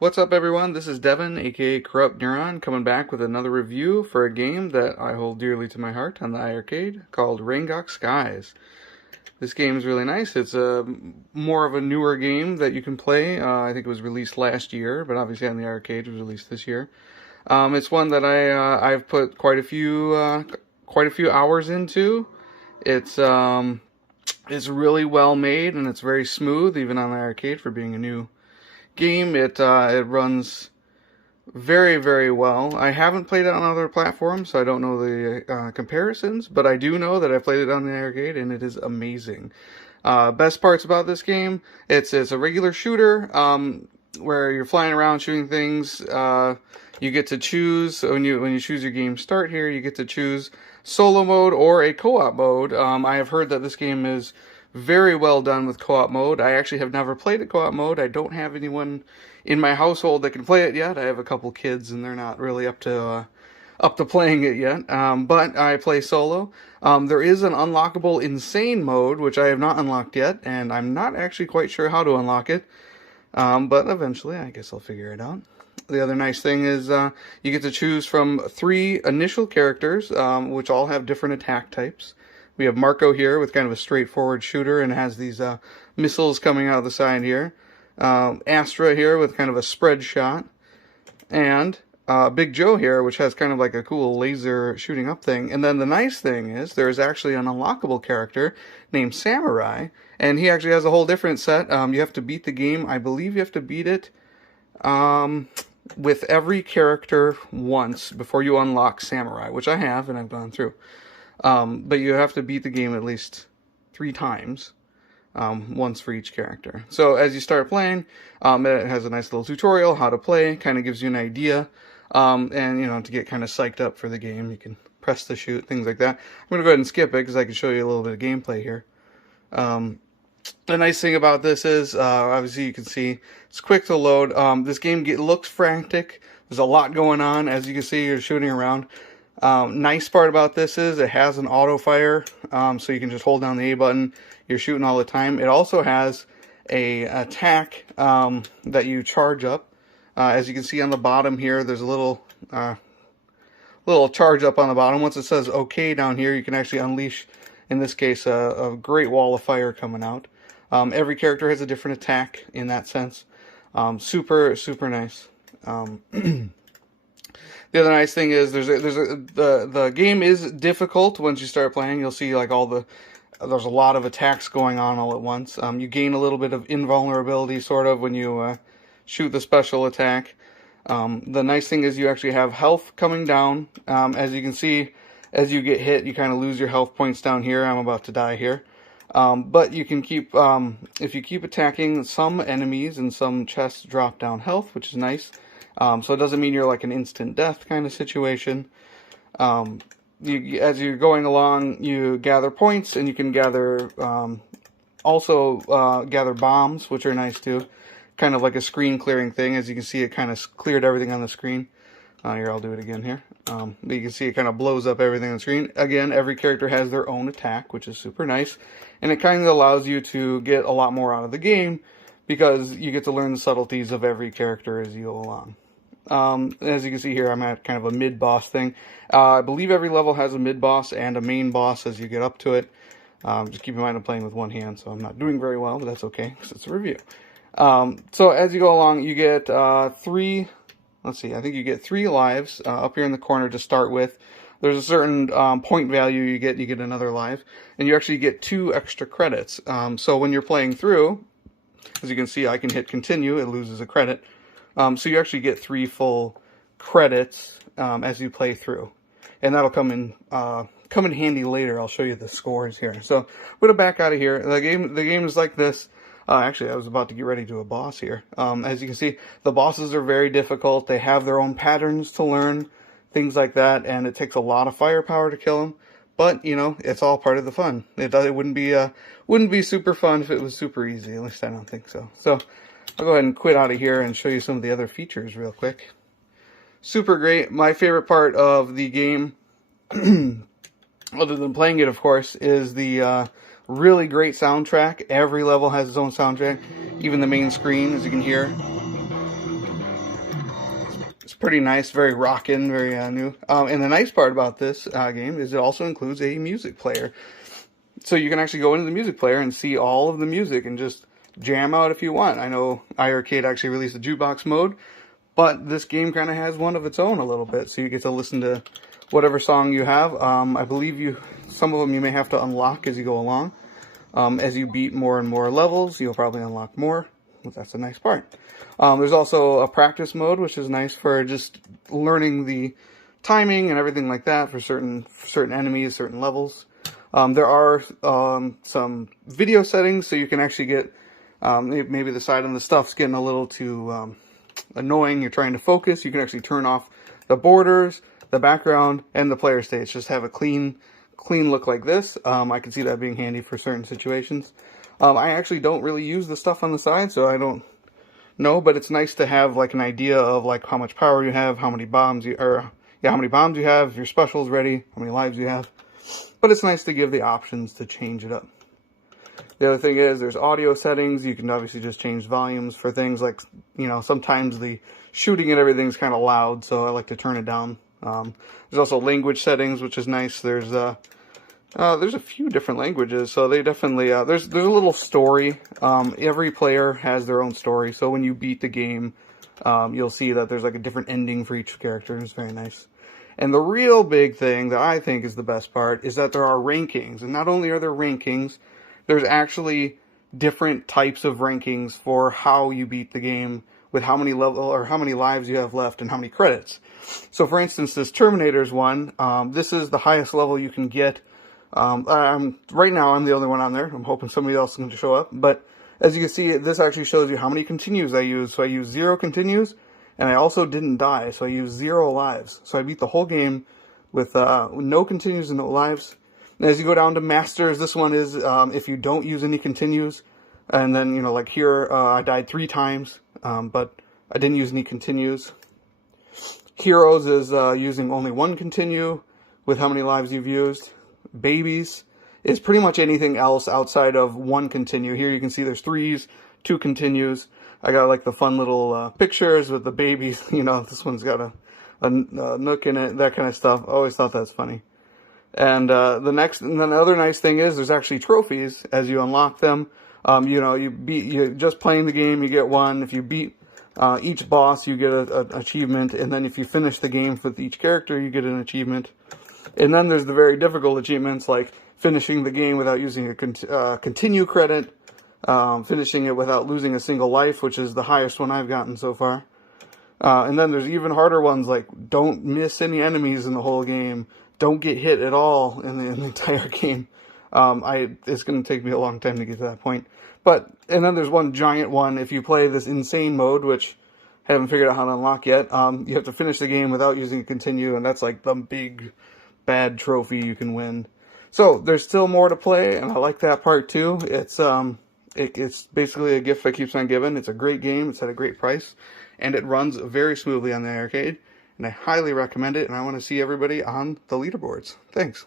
What's up, everyone? This is Devon, aka Corrupt Neuron, coming back with another review for a game that I hold dearly to my heart on the iiRcade called Rangok Skies. This game is really nice. It's more of a newer game that you can play. I think it was released last year, but obviously on the arcade it was released this year. It's one that I've put quite a few hours into. It's really well made and it's very smooth, even on the arcade for being a new game. It runs very, very well. I haven't played it on other platforms, so I don't know the comparisons, but I do know that I played it on the arcade and it is amazing. Best parts about this game, it's a regular shooter where you're flying around shooting things. You get to choose when you choose your game start here. You get to choose solo mode or a co-op mode. I have heard that this game is very well done with co-op mode. I actually have never played a co-op mode. I don't have anyone in my household that can play it yet. I have a couple kids and they're not really up to playing it yet. But I play solo. There is an unlockable insane mode, which I have not unlocked yet, and I'm not actually quite sure how to unlock it. But eventually, I guess I'll figure it out. The other nice thing is you get to choose from 3 initial characters, which all have different attack types. We have Marco here with kind of a straightforward shooter and has these missiles coming out of the side here. Astra here with kind of a spread shot. And Big Joe here, which has kind of like a cool laser shooting up thing. And then the nice thing is there's actually an unlockable character named Samurai. And he actually has a whole different set. You have to beat the game. I believe you have to beat it with every character once before you unlock Samurai, which I have and I've gone through. But you have to beat the game at least 3 times, once for each character. So as you start playing, it has a nice little tutorial how to play, kind of gives you an idea, and to get kind of psyched up for the game, you can press to shoot, things like that. I'm going to go ahead and skip it because I can show you a little bit of gameplay here. The nice thing about this is, obviously you can see, it's quick to load. This game looks frantic. There's a lot going on. As you can see, you're shooting around. Nice part about this is it has an auto fire, so you can just hold down the A button. You're shooting all the time. It also has a attack that you charge up. As you can see on the bottom here, there's a little charge up on the bottom. Once it says OK down here, you can actually unleash, in this case, a great wall of fire coming out. Every character has a different attack in that sense. Super, super nice. The other nice thing is the game is difficult once you start playing. You'll see like there's a lot of attacks going on all at once. You gain a little bit of invulnerability sort of when you shoot the special attack. The nice thing is you actually have health coming down. As you can see, as you get hit, you kind of lose your health points down here. I'm about to die here. But you can keep, if you keep attacking, some enemies and some chests drop down health, which is nice. So it doesn't mean you're like an instant death kind of situation. As you're going along, you gather points, and you can gather, gather bombs, which are nice too. Kind of like a screen clearing thing. As you can see, it kind of cleared everything on the screen. Here, I'll do it again here. But you can see it kind of blows up everything on the screen. Again, every character has their own attack, which is super nice. And it kind of allows you to get a lot more out of the game, because you get to learn the subtleties of every character as you go along. As you can see here, I'm at kind of a mid-boss thing. I believe every level has a mid-boss and a main boss as you get up to it. Just keep in mind I'm playing with one hand, so I'm not doing very well, but that's okay, because it's a review. So as you go along, you get 3... Let's see, I think you get 3 lives up here in the corner to start with. There's a certain point value you get another life. And you actually get 2 extra credits. So when you're playing through, as you can see, I can hit continue, it loses a credit. So you actually get 3 full credits as you play through. And that'll come in handy later. I'll show you the scores here. So I'm going to back out of here. The game is like this. Actually, I was about to get ready to do a boss here. As you can see, the bosses are very difficult. They have their own patterns to learn, things like that, and it takes a lot of firepower to kill them. But it's all part of the fun. It wouldn't be super fun if it was super easy. At least I don't think so. So I'll go ahead and quit out of here and show you some of the other features real quick. Super great. My favorite part of the game, other than playing it, of course, is the really great soundtrack. Every level has its own soundtrack, even the main screen, as you can hear. pretty nice, very rockin', very new. And the nice part about this game is it also includes a music player. So you can actually go into the music player and see all of the music and just jam out if you want. I know iiRcade actually released a jukebox mode, but this game kind of has one of its own a little bit. So you get to listen to whatever song you have. I believe some of them you may have to unlock as you go along. As you beat more and more levels, you'll probably unlock more. That's a nice part. There's also a practice mode, which is nice for just learning the timing and everything like that for certain enemies, certain levels. There are some video settings, so you can actually get maybe the side of the stuff's getting a little too annoying. You're trying to focus. You can actually turn off the borders, the background, and the player stage. Just have a clean look like this. I can see that being handy for certain situations. I actually don't really use the stuff on the side, so I don't know, but it's nice to have like an idea of like how much power you have, how many bombs you have, if your special's ready, how many lives you have. But it's nice to give the options to change it up. The other thing is there's audio settings. You can obviously just change volumes for things like, sometimes the shooting and everything's kind of loud, so I like to turn it down. There's also language settings, which is nice. There's a few different languages, so they definitely, there's a little story. Every player has their own story, so when you beat the game, you'll see that there's like a different ending for each character. It's very nice. And the real big thing that I think is the best part is that there are rankings, and not only are there rankings, there's actually different types of rankings for how you beat the game, with how many how many lives you have left and how many credits. So for instance, this Terminator's one, this is the highest level you can get. Right now I'm the only one on there. I'm hoping somebody else is going to show up. But as you can see, this actually shows you how many continues I use. So I use 0 continues, and I also didn't die. So I used 0 lives. So I beat the whole game with no continues and no lives. And as you go down to Masters, this one is if you don't use any continues. And then, like here, I died 3 times, but I didn't use any continues. Heroes is using only 1 continue with how many lives you've used. Babies is pretty much anything else outside of 1 continue. Here you can see there's 3s, 2 continues. I got like the fun little pictures with the babies. This one's got a nook in it, that kind of stuff. I always thought that's funny. And the other nice thing is there's actually trophies as you unlock them. You just playing the game, you get 1. If you beat each boss, you get an achievement, and then if you finish the game with each character, you get an achievement. And then there's the very difficult achievements, like finishing the game without using a continue credit, finishing it without losing a single life, which is the highest one I've gotten so far. And then there's even harder ones, like don't miss any enemies in the whole game, don't get hit at all in the entire game. It's going to take me a long time to get to that point. And then there's one giant one, if you play this insane mode, which I haven't figured out how to unlock yet, you have to finish the game without using a continue, and that's like the big bad trophy you can win. So there's still more to play, and I like that part too. It's basically a gift that keeps on giving. It's a great game. It's at a great price, and it runs very smoothly on the arcade, and I highly recommend it, and I want to see everybody on the leaderboards. Thanks.